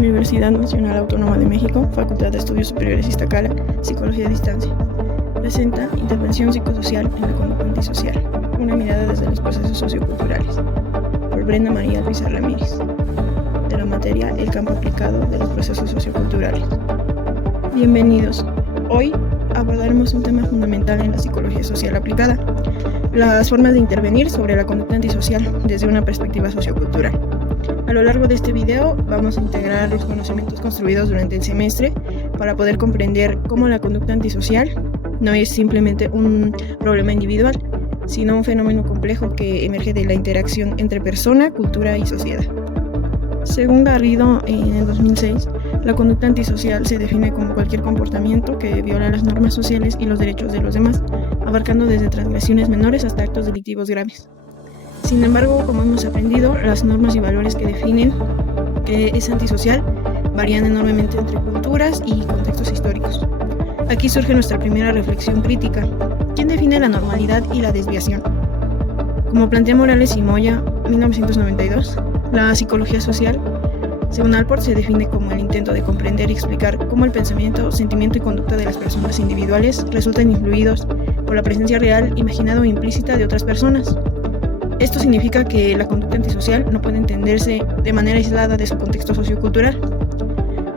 Universidad Nacional Autónoma de México, Facultad de Estudios Superiores Iztacala, Psicología a Distancia. Presenta Intervención psicosocial en la conducta antisocial, una mirada desde los procesos socioculturales, por Brenda María Luisa Ramírez, de la materia El campo aplicado de los procesos socioculturales. Bienvenidos. Hoy abordaremos un tema fundamental en la psicología social aplicada, las formas de intervenir sobre la conducta antisocial desde una perspectiva sociocultural. A lo largo de este video vamos a integrar los conocimientos construidos durante el semestre para poder comprender cómo la conducta antisocial no es simplemente un problema individual, sino un fenómeno complejo que emerge de la interacción entre persona, cultura y sociedad. Según Garrido, en el 2006, la conducta antisocial se define como cualquier comportamiento que viola las normas sociales y los derechos de los demás, abarcando desde transgresiones menores hasta actos delictivos graves. Sin embargo, como hemos aprendido, las normas y valores que definen qué es antisocial varían enormemente entre culturas y contextos históricos. Aquí surge nuestra primera reflexión crítica. ¿Quién define la normalidad y la desviación? Como plantea Morales y Moya, 1992, la psicología social, según Alport, se define como el intento de comprender y explicar cómo el pensamiento, sentimiento y conducta de las personas individuales resultan influidos por la presencia real, imaginada o implícita de otras personas. Esto significa que la conducta antisocial no puede entenderse de manera aislada de su contexto sociocultural.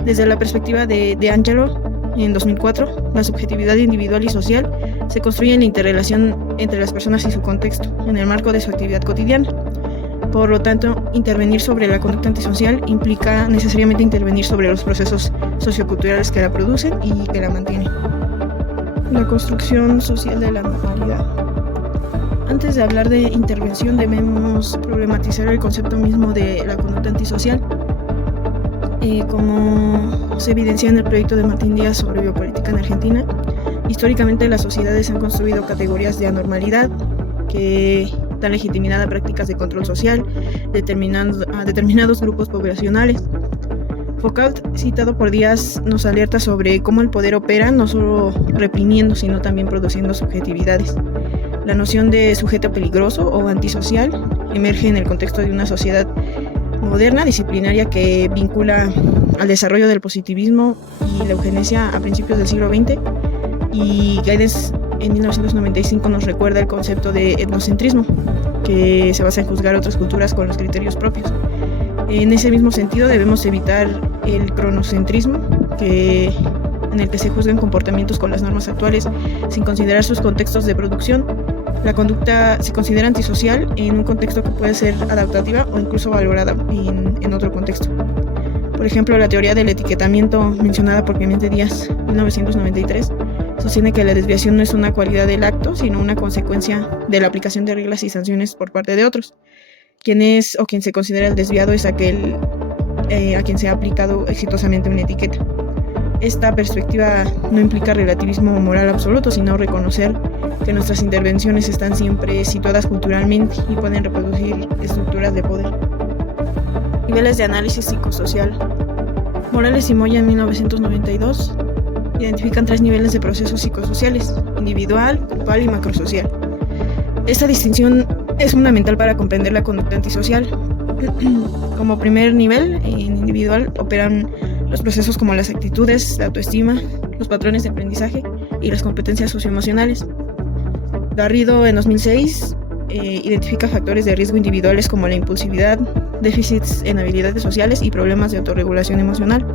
Desde la perspectiva de Angelo, en 2004, la subjetividad individual y social se construye en la interrelación entre las personas y su contexto, en el marco de su actividad cotidiana. Por lo tanto, intervenir sobre la conducta antisocial implica necesariamente intervenir sobre los procesos socioculturales que la producen y que la mantienen. La construcción social de la normalidad. Antes de hablar de intervención, debemos problematizar el concepto mismo de la conducta antisocial. Como se evidencia en el proyecto de Martín Díaz sobre biopolítica en Argentina, históricamente las sociedades han construido categorías de anormalidad que dan legitimidad a prácticas de control social a determinados grupos poblacionales. Foucault, citado por Díaz, nos alerta sobre cómo el poder opera no solo reprimiendo, sino también produciendo subjetividades. La noción de sujeto peligroso o antisocial emerge en el contexto de una sociedad moderna, disciplinaria, que vincula al desarrollo del positivismo y la eugenesia a principios del siglo XX, y Guedes en 1995 nos recuerda el concepto de etnocentrismo, que se basa en juzgar otras culturas con los criterios propios. En ese mismo sentido debemos evitar el cronocentrismo, en el que se juzgan comportamientos con las normas actuales sin considerar sus contextos de producción. La conducta se considera antisocial en un contexto que puede ser adaptativa o incluso valorada en otro contexto. Por ejemplo, la teoría del etiquetamiento mencionada por Clemente Díaz, 1993, sostiene que la desviación no es una cualidad del acto, sino una consecuencia de la aplicación de reglas y sanciones por parte de otros. Quien es o quien se considera el desviado es aquel a quien se ha aplicado exitosamente una etiqueta. Esta perspectiva no implica relativismo moral absoluto, sino reconocer que nuestras intervenciones están siempre situadas culturalmente y pueden reproducir estructuras de poder. Niveles de análisis psicosocial. Morales y Moya, en 1992, identifican 3 niveles de procesos psicosociales: individual, grupal y macrosocial. Esta distinción es fundamental para comprender la conducta antisocial. Como primer nivel, en individual, operan los procesos como las actitudes, la autoestima, los patrones de aprendizaje y las competencias socioemocionales. Garrido, en 2006, identifica factores de riesgo individuales como la impulsividad, déficits en habilidades sociales y problemas de autorregulación emocional.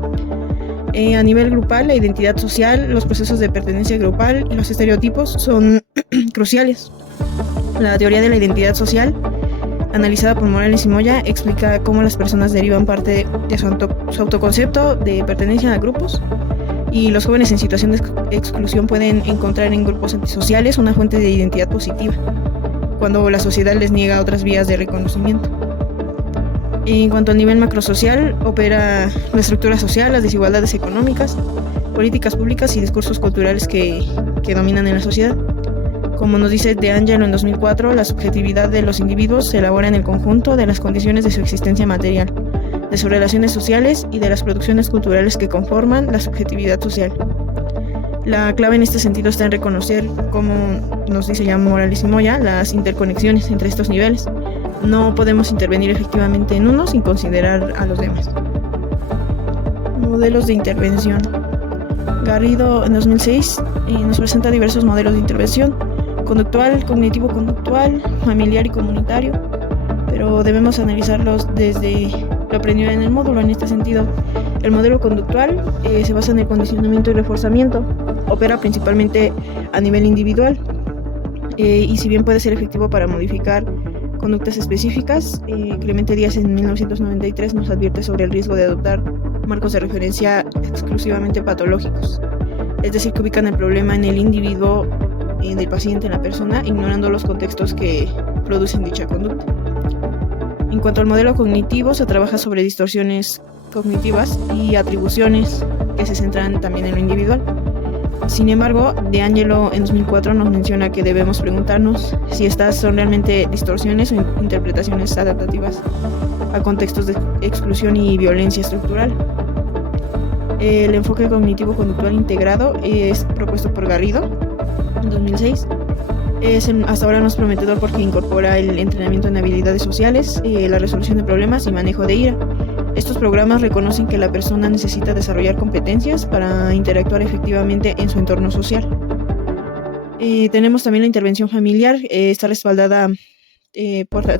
A nivel grupal, la identidad social, los procesos de pertenencia grupal y los estereotipos son cruciales. La teoría de la identidad social, analizada por Morales y Moya, explica cómo las personas derivan parte de su autoconcepto de pertenencia a grupos, y los jóvenes en situación de exclusión pueden encontrar en grupos antisociales una fuente de identidad positiva, cuando la sociedad les niega otras vías de reconocimiento. En cuanto al nivel macrosocial, opera la estructura social, las desigualdades económicas, políticas públicas y discursos culturales que dominan en la sociedad. Como nos dice De Angelo en 2004, la subjetividad de los individuos se elabora en el conjunto de las condiciones de su existencia material, de sus relaciones sociales y de las producciones culturales que conforman la subjetividad social. La clave en este sentido está en reconocer, como nos dice ya Morales y Moya, las interconexiones entre estos niveles. No podemos intervenir efectivamente en uno sin considerar a los demás. Modelos de intervención. Garrido en 2006 nos presenta diversos modelos de intervención: conductual, cognitivo-conductual, familiar y comunitario, pero debemos analizarlos desde lo aprendido en el módulo. En este sentido, el modelo conductual se basa en el condicionamiento y reforzamiento, opera principalmente a nivel individual, y si bien puede ser efectivo para modificar conductas específicas, Clemente Díaz en 1993 nos advierte sobre el riesgo de adoptar marcos de referencia exclusivamente patológicos, es decir, que ubican el problema en el individuo, en el paciente, en la persona, ignorando los contextos que producen dicha conducta. En cuanto al modelo cognitivo, se trabaja sobre distorsiones cognitivas y atribuciones que se centran también en lo individual. Sin embargo, De Angelo en 2004 nos menciona que debemos preguntarnos si estas son realmente distorsiones o interpretaciones adaptativas a contextos de exclusión y violencia estructural. El enfoque cognitivo-conductual integrado es propuesto por Garrido en 2006. Es hasta ahora más prometedor porque incorpora el entrenamiento en habilidades sociales, la resolución de problemas y manejo de ira. Estos programas reconocen que la persona necesita desarrollar competencias para interactuar efectivamente en su entorno social. Tenemos también la intervención familiar, está respaldada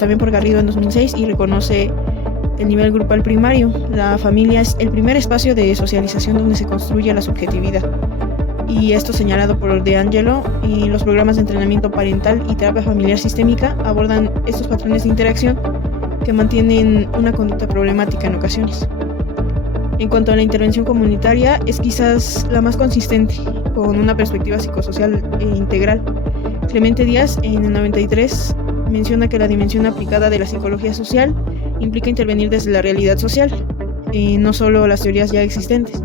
también por Garrido en 2006 y reconoce el nivel grupal primario. La familia es el primer espacio de socialización donde se construye la subjetividad. Y esto señalado por De Angelo, y los programas de entrenamiento parental y terapia familiar sistémica abordan estos patrones de interacción que mantienen una conducta problemática en ocasiones. En cuanto a la intervención comunitaria, es quizás la más consistente, con una perspectiva psicosocial e integral. Clemente Díaz en el 93 menciona que la dimensión aplicada de la psicología social implica intervenir desde la realidad social, no solo las teorías ya existentes.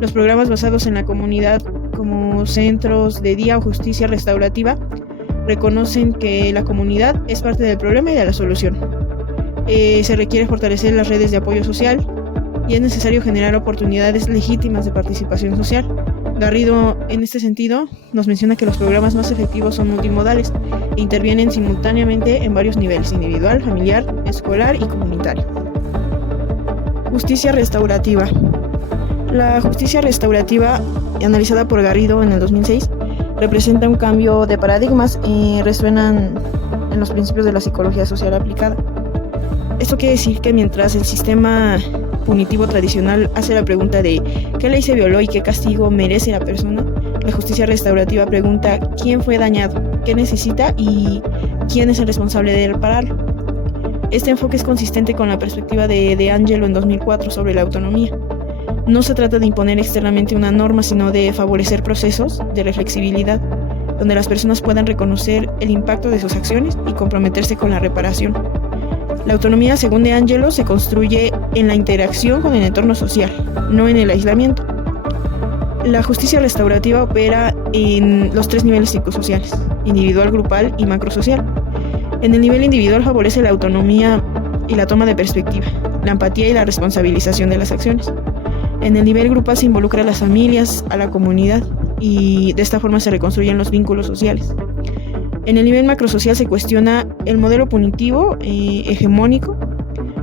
Los programas basados en la comunidad, como centros de día o justicia restaurativa, reconocen que la comunidad es parte del problema y de la solución. Se requiere fortalecer las redes de apoyo social y es necesario generar oportunidades legítimas de participación social. Garrido, en este sentido, nos menciona que los programas más efectivos son multimodales e intervienen simultáneamente en varios niveles: individual, familiar, escolar y comunitario. Justicia restaurativa. La justicia restaurativa, analizada por Garrido en el 2006, representa un cambio de paradigmas y resuenan en los principios de la psicología social aplicada. Esto quiere decir que mientras el sistema punitivo tradicional hace la pregunta de ¿qué ley se violó y qué castigo merece la persona?, la justicia restaurativa pregunta ¿quién fue dañado?, ¿qué necesita? Y ¿quién es el responsable de repararlo? Este enfoque es consistente con la perspectiva de De Angelo en 2004 sobre la autonomía. No se trata de imponer externamente una norma, sino de favorecer procesos de reflexibilidad, donde las personas puedan reconocer el impacto de sus acciones y comprometerse con la reparación. La autonomía, según De Angelo, se construye en la interacción con el entorno social, no en el aislamiento. La justicia restaurativa opera en los tres niveles psicosociales: individual, grupal y macrosocial. En el nivel individual favorece la autonomía y la toma de perspectiva, la empatía y la responsabilización de las acciones. En el nivel grupal se involucra a las familias, a la comunidad, y de esta forma se reconstruyen los vínculos sociales. En el nivel macrosocial se cuestiona el modelo punitivo hegemónico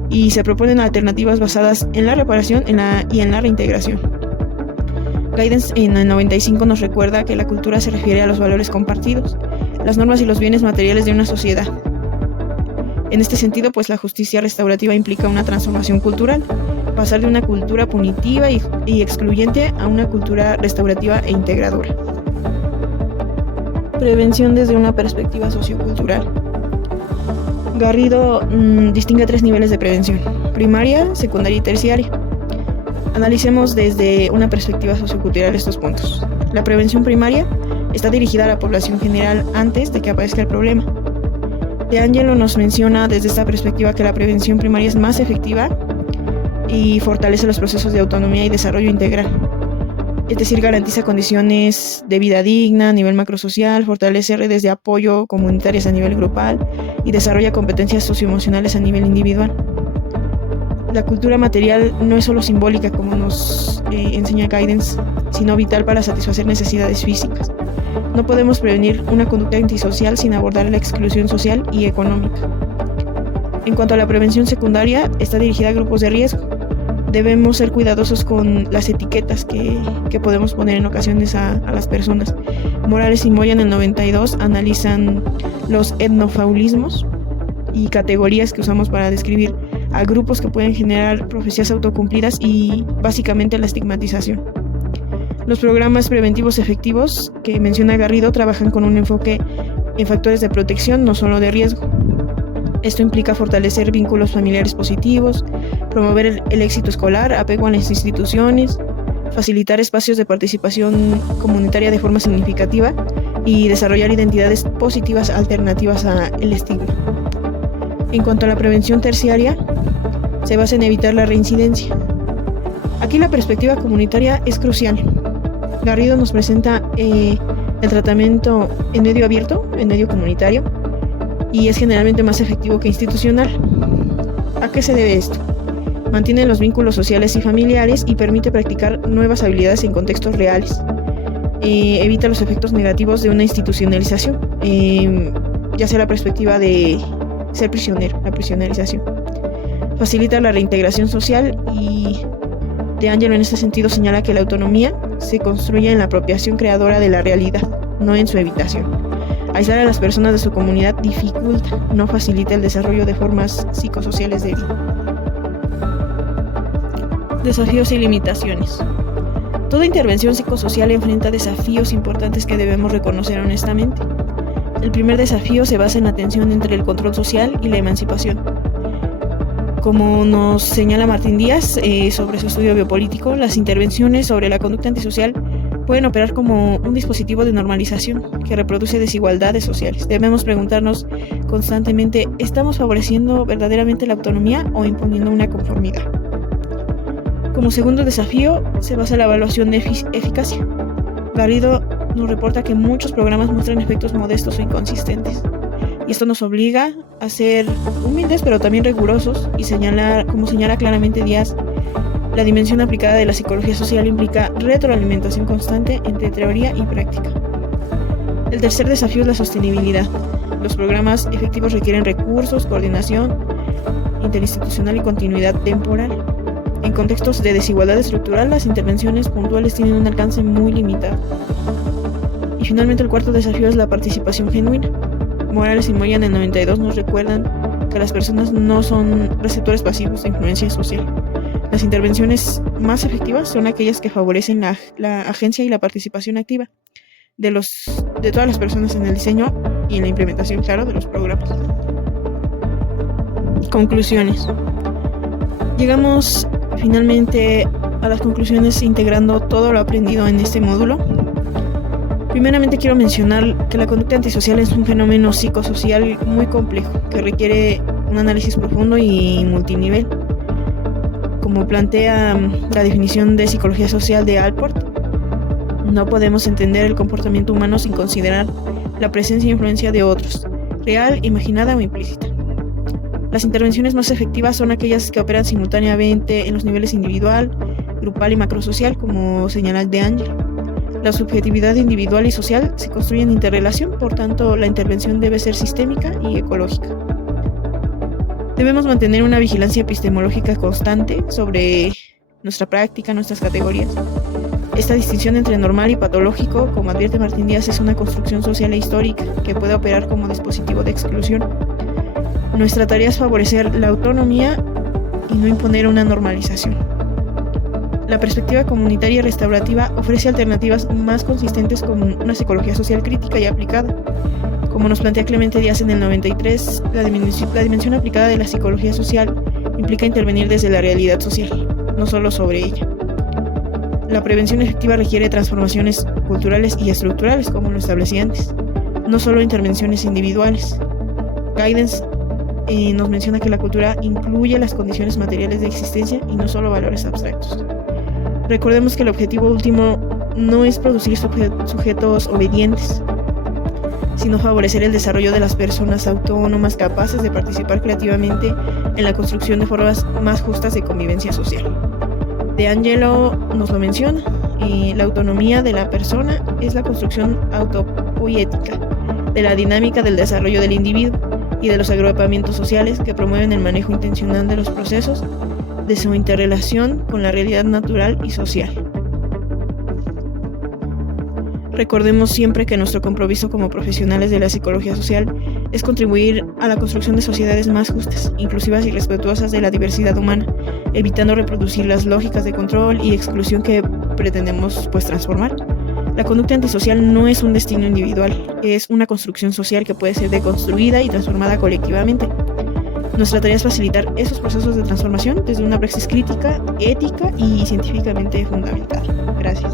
y se proponen alternativas basadas en la reparación y en la reintegración. Gaidens en el 95 nos recuerda que la cultura se refiere a los valores compartidos, las normas y los bienes materiales de una sociedad. En este sentido, pues la justicia restaurativa implica una transformación cultural, pasar de una cultura punitiva y excluyente a una cultura restaurativa e integradora. Prevención desde una perspectiva sociocultural. Garrido distingue tres niveles de prevención: primaria, secundaria y terciaria. Analicemos desde una perspectiva sociocultural estos puntos. La prevención primaria está dirigida a la población general antes de que aparezca el problema. De Angelo nos menciona desde esta perspectiva que la prevención primaria es más efectiva y fortalece los procesos de autonomía y desarrollo integral. Es decir, garantiza condiciones de vida digna a nivel macrosocial, fortalece redes de apoyo comunitarias a nivel grupal y desarrolla competencias socioemocionales a nivel individual. La cultura material no es solo simbólica, como nos enseña Gaidens, sino vital para satisfacer necesidades físicas. No podemos prevenir una conducta antisocial sin abordar la exclusión social y económica. En cuanto a la prevención secundaria, está dirigida a grupos de riesgo. debemos ser cuidadosos con las etiquetas que podemos poner en ocasiones a las personas. Morales y Moya en el 92 analizan los etnofaulismos y categorías que usamos para describir a grupos que pueden generar profecías autocumplidas y básicamente la estigmatización. Los programas preventivos efectivos que menciona Garrido trabajan con un enfoque en factores de protección, no solo de riesgo. Esto implica fortalecer vínculos familiares positivos, promover el éxito escolar, apego a las instituciones, facilitar espacios de participación comunitaria de forma significativa y desarrollar identidades positivas alternativas al estigma. En cuanto a la prevención terciaria, se basa en evitar la reincidencia. Aquí la perspectiva comunitaria es crucial. Garrido nos presenta el tratamiento en medio abierto, en medio comunitario, y es generalmente más efectivo que institucional. ¿A qué se debe esto? Mantiene los vínculos sociales y familiares y permite practicar nuevas habilidades en contextos reales. Evita los efectos negativos de una institucionalización, ya sea la perspectiva de ser prisionero, la prisionerización. Facilita la reintegración social y De Angelo en este sentido señala que la autonomía se construye en la apropiación creadora de la realidad, no en su evitación. Aislar a las personas de su comunidad dificulta, no facilita el desarrollo de formas psicosociales de vida. Desafíos y limitaciones. Toda intervención psicosocial enfrenta desafíos importantes que debemos reconocer honestamente. El primer desafío se basa en la tensión entre el control social y la emancipación. Como nos señala Martín Díaz sobre su estudio biopolítico, las intervenciones sobre la conducta antisocial pueden operar como un dispositivo de normalización que reproduce desigualdades sociales. Debemos preguntarnos constantemente, ¿estamos favoreciendo verdaderamente la autonomía o imponiendo una conformidad? Como segundo desafío, se basa en la evaluación de eficacia. Garrido nos reporta que muchos programas muestran efectos modestos o inconsistentes. Y esto nos obliga a ser humildes pero también rigurosos y como señala claramente Díaz, la dimensión aplicada de la psicología social implica retroalimentación constante entre teoría y práctica. El tercer desafío es la sostenibilidad. Los programas efectivos requieren recursos, coordinación interinstitucional y continuidad temporal. En contextos de desigualdad estructural, las intervenciones puntuales tienen un alcance muy limitado. Y finalmente el cuarto desafío es la participación genuina. Morales y Moya en el 92 nos recuerdan que las personas no son receptores pasivos de influencia social. Las intervenciones más efectivas son aquellas que favorecen la agencia y la participación activa de todas las personas en el diseño y en la implementación, claro, de los programas. Conclusiones. Llegamos finalmente a las conclusiones integrando todo lo aprendido en este módulo. Primeramente quiero mencionar que la conducta antisocial es un fenómeno psicosocial muy complejo que requiere un análisis profundo y multinivel. Como plantea la definición de psicología social de Allport, no podemos entender el comportamiento humano sin considerar la presencia e influencia de otros, real, imaginada o implícita. Las intervenciones más efectivas son aquellas que operan simultáneamente en los niveles individual, grupal y macrosocial, como señala De Angelo. La subjetividad individual y social se construye en interrelación, por tanto, la intervención debe ser sistémica y ecológica. Debemos mantener una vigilancia epistemológica constante sobre nuestra práctica, nuestras categorías. Esta distinción entre normal y patológico, como advierte Martín Díaz, es una construcción social e histórica que puede operar como dispositivo de exclusión. Nuestra tarea es favorecer la autonomía y no imponer una normalización. La perspectiva comunitaria y restaurativa ofrece alternativas más consistentes con una psicología social crítica y aplicada. Como nos plantea Clemente Díaz en el 93, la dimensión aplicada de la psicología social implica intervenir desde la realidad social, no solo sobre ella. La prevención efectiva requiere transformaciones culturales y estructurales, como lo establecí antes, no solo intervenciones individuales. Guidance nos menciona que la cultura incluye las condiciones materiales de existencia y no solo valores abstractos. Recordemos que el objetivo último no es producir sujetos obedientes, sino favorecer el desarrollo de las personas autónomas capaces de participar creativamente en la construcción de formas más justas de convivencia social. De Angelo nos lo menciona, la autonomía de la persona es la construcción autopoética de la dinámica del desarrollo del individuo y de los agrupamientos sociales que promueven el manejo intencional de los procesos de su interrelación con la realidad natural y social. Recordemos siempre que nuestro compromiso como profesionales de la psicología social es contribuir a la construcción de sociedades más justas, inclusivas y respetuosas de la diversidad humana, evitando reproducir las lógicas de control y exclusión que pretendemos transformar. La conducta antisocial no es un destino individual, es una construcción social que puede ser deconstruida y transformada colectivamente. Nuestra tarea es facilitar esos procesos de transformación desde una praxis crítica, ética y científicamente fundamentada. Gracias.